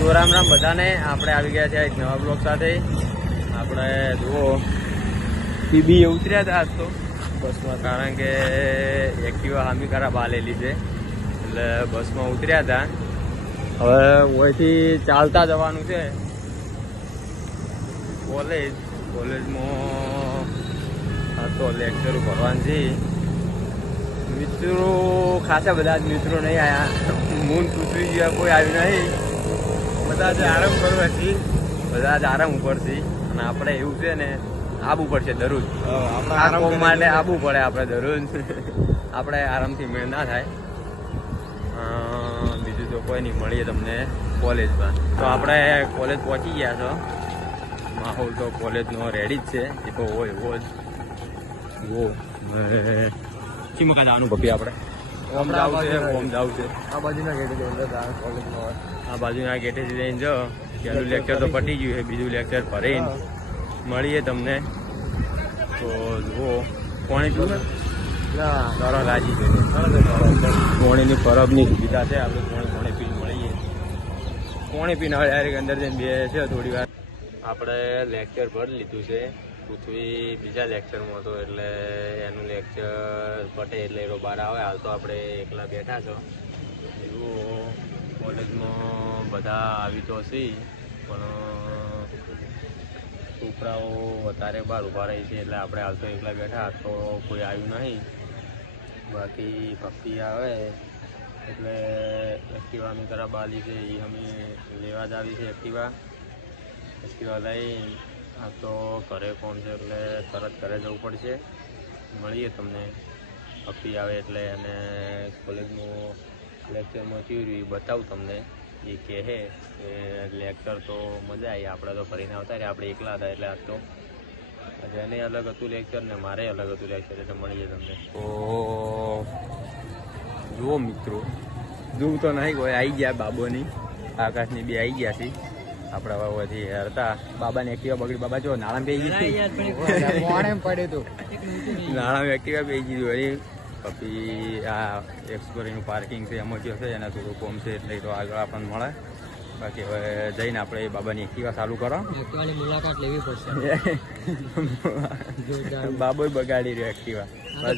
તો રામ રામ બધાને. આપણે આવી ગયા છે એક નવા બ્લોગ સાથે. આપણે જુઓ બીબી ઉતર્યા હતા આજ તો બસમાં, કારણ કે એક્ટિવા હામીકારા બાલેલી છે એટલે બસમાં ઉતર્યા હતા. હવે ઓયથી ચાલતા જવાનું છે કોલેજમાં. હા તો લેક્ચર ભરવાનું છે. મિત્રો ખાસા બધા જ મિત્રો નહીં આવ્યા, મૂન તૂટી ગયા, કોઈ આવ્યું નહીં. બધા જ આરામ કરવાથી બધા જ આરામ ઉપર છે. અને આપણે એવું છે ને આવવું પડશે દરરોજ, આ કોમ માટે આવવું પડે આપણે દરરોજ. આપણે આરામથી મેળ ના થાય. બીજું તો કોઈ નહીં, મળીએ તમને કોલેજમાં. તો આપણે કોલેજ પહોંચી ગયા છો. માહોલ તો કોલેજનો રેડી જ છે, એ તો હોય એવો જ. જુઓ ચીમકા જવાનું પપ્પી આપણે ઓમ જવું છે, ઓમ જવું છે. આ બાજુના ગેટે કોલેજમાં, આ બાજુના ગેટેથી જઈને જો પહેલું લેક્ચર તો પતી ગયું છે, બીજું લેક્ચર ભરીને મળીએ તમને. તો જુઓ પાણી પીવું સરસ રાજી છે. પાણીની પરબની સુવિધા છે, આપણે પાણી પીને મળીએ. પાણી પીને હવે ડાયરેક્ટ અંદર જઈને બે છે થોડી વાર. આપણે લેક્ચર ભરી લીધું છે. પૃથ્વી બીજા લેક્ચરમાં હતો એટલે એનું લેક્ચર પટે એટલે એનો બહાર આવે. હાલ તો આપણે એકલા બેઠા છો. એવું કોલેજમાં બધા આવી તો હશે, પણ છોકરાઓ વધારે બહાર ઊભા રહી છે એટલે આપણે હાલ તો એકલા બેઠા. તો કોઈ આવ્યું નહીં. બાકી ભક્તિ આવે એટલે એક્ટિવાની તરફ બાલી છે, એ અમે લેવા જ આવી છે. એક્ટિવા લઈ આ તો ઘરે કોણ છે એટલે તરત ઘરે જવું પડશે. મળીએ તમને ભક્તિ આવે એટલે. અને કોલેજનું લેક્ચરમાં થયું બતાવું તમને. એ કહે કે લેક્ચર તો મજા આવી, આપણે તો ફરીને આવતા રહ્યા. આપણે એકલા હતા એટલે આજ તો એને અલગ હતું લેક્ચર ને મારે અલગ હતું લેક્ચર, એટલે મળીએ તમને. તો જુઓ મિત્રો, જોવું તો નહીં કોઈ આવી ગયા. બાબોની આકાશની બે આવી ગયા છે. આપણે હવેથી હરતા બાબાની એક્ટિવા બગડી. બાબા જો નાણાં પી ગઈ, નાણાં એક્ટિવા પી ગઈ વળી. પછી આ એક્સપ્લોરનું પાર્કિંગ છે એમાં ગયો છે, એના થોડું કોમ છે એટલે તો આગળ આપણને મળે. બાકી હવે જઈને આપણે બાબાની એક્ટિવા ચાલુ કરો, મુલાકાત લેવી પડશે. બાબો બગાડી રહ્યો એક્ટિવા.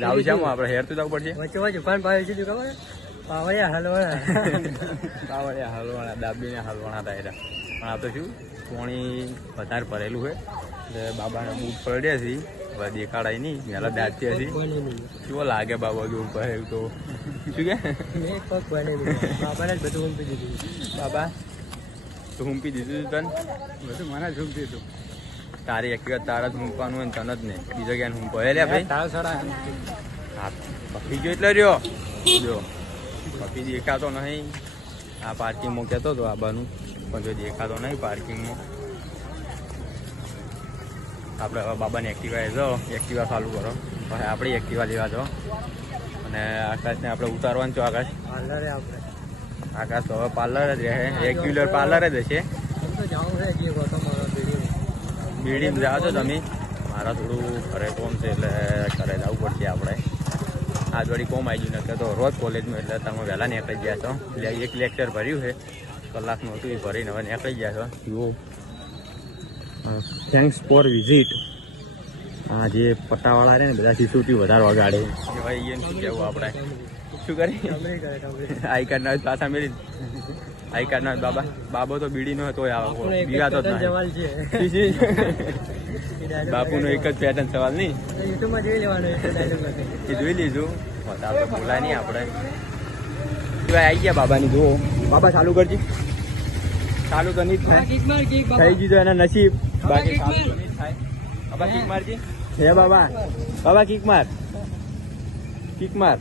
જાવું છે આપણે હેરતું જવું પડશે. પાવડિયા હલવાણા દાબીને હલવાણા હતા એરા. પણ આ તો શું પાણી વધારે ભરેલું હોય એટલે બાબાને બૂટ પડ્યા છે. હવે દેખાડાય નહીં, પહેલા દાંત્યા છે. શું લાગે બાબા દૂર ભરેલું તો શું કે બાબાને બધું હુંપી દીધું. બાબા તો હુંપી દીધું તને બધું? મને જ હુંપી દીધું. તારી એક્ટિવા તારા જ હુંપવાનું હોય ને તને જ ને, બીજો ક્યાં હુંપો લે ભાઈ. હા પકી ગયો એટલે રહ્યો જો પકી દેખાતો નહીં. આ પાર્કિંગમાં કહેતો હતો આબાનું, પણ જો દેખાતો નહીં પાર્કિંગમાં. આપણે હવે બાબાને એક્ટિવા જાઓ, એક્ટિવા ચાલુ કરો. પછી આપણી એક્ટિવા લેવા જાઓ. અને આકાશને આપણે ઉતારવાનું છો. આકાશ પાર્લરે, આપણે આકાશ તો હવે પાર્લર જ રહે, રેગ્યુલર પાર્લર જ હશે. બીડીમાં જાઓ છો તમે? મારા થોડું ઘરે કોમ છે એટલે ઘરે જવું પડશે આપણે. આ જોડી કોમ આવી ગયું નથી તો રોજ કોલેજમાં, એટલે તમે વહેલા નીકળી ગયા છો. એટલે એક લેક્ચર ભર્યું છે કલાકનું હતું, એ ભરીને હવે નીકળી ગયા છો. જુઓ થેન્ક્સ ફોર વિઝિટ. હા જે પટ્ટાવાળા રહે ને બધા સિક્યુરિટી વધારે વગાડે ભાઈ. એને શું કહેવું આપણે? શું કરી આઈ કાર્ડ ના પાછા મેળી. આઈ કાર્ડ ના બાબા બાબો તો બીડીનો હતો, બીવાતો જ નહીં. બાપુનો એક જ પેટર્ન સવાલ નહીં, એ જોઈ લીધું. વધારે તો બોલાય નહીં આપણે. આવી ગયા બાબાની. જુઓ બાબા ચાલુ કરજી. ચાલુ તો નહીં જ થાય, થઈ ગયું તો એના નસીબ. બાકી ચાલુ તો નહીં થાય. બાબા કિક મારજી. હે બાબા, બાબા કિક માર, કિક માર.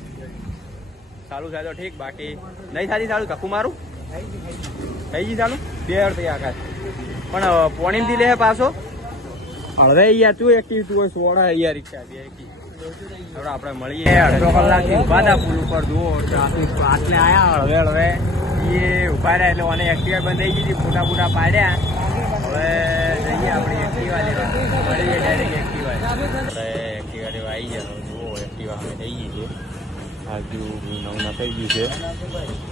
ચાલુ થાય તો ઠીક, બાકી નહીં થતી ચાલુ. ધક્કું મારું થઈ ગઈ ચાલુ. બે અડધી આકાશ પણ પોણીમથી લે પાછો. હવે યાર તું એક્ટિવ તું હોય સોડા યાર રિક્ષા બે હવે આપણે મળીએ. અડધો કલાકથી ઉભા હતા પુલ ઉપર. જુઓ આટલે આવ્યા હળવે એ ઉભા રહ્યા એટલે મને એક્ટિવા બંધ થઈ ગઈ. ફોટા ફોટા પાડ્યા. હવે જઈએ આપણે એક્ટિવા લેવા. મળીએ ડાયરેક્ટ એક્ટિવા. આપણે એક્ટિવા લેવા આવી ગયા. જુઓ એક્ટિવા અમે થઈ ગઈ છે. આજુ નવું નખાઈ ગયું છે.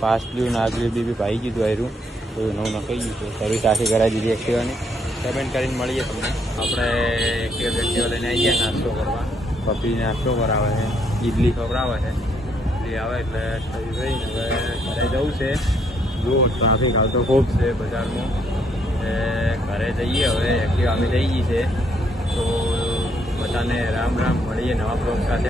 ફાસ્ટ બ્લુ નાગલી બી ભાઈ ગયું આયરું તો નવું નખાઈ ગયું છે. સર્વિસ આખી કરાવી દીધી એક્ટિવાની. પેમેન્ટ કરીને મળીએ તમને. આપણે એક્ટિવા લઈને આવી ગયા નાસ્તો કરવા. પપ્પી નાસ્તો કરાવે છે, ઇડલી ખવડાવે છે. ઇડલી આવે એટલે થઈ ગઈને હવે ઘરે જવું છે. જો ટ્રાફિક હાલ તો ખૂબ છે બજારમાં. ઘરે જઈએ હવે. એક્ટિવા અમે થઈ ગઈ છે તો બધાને રામ રામ. મળીએ નવા બ્લોગ સાથે.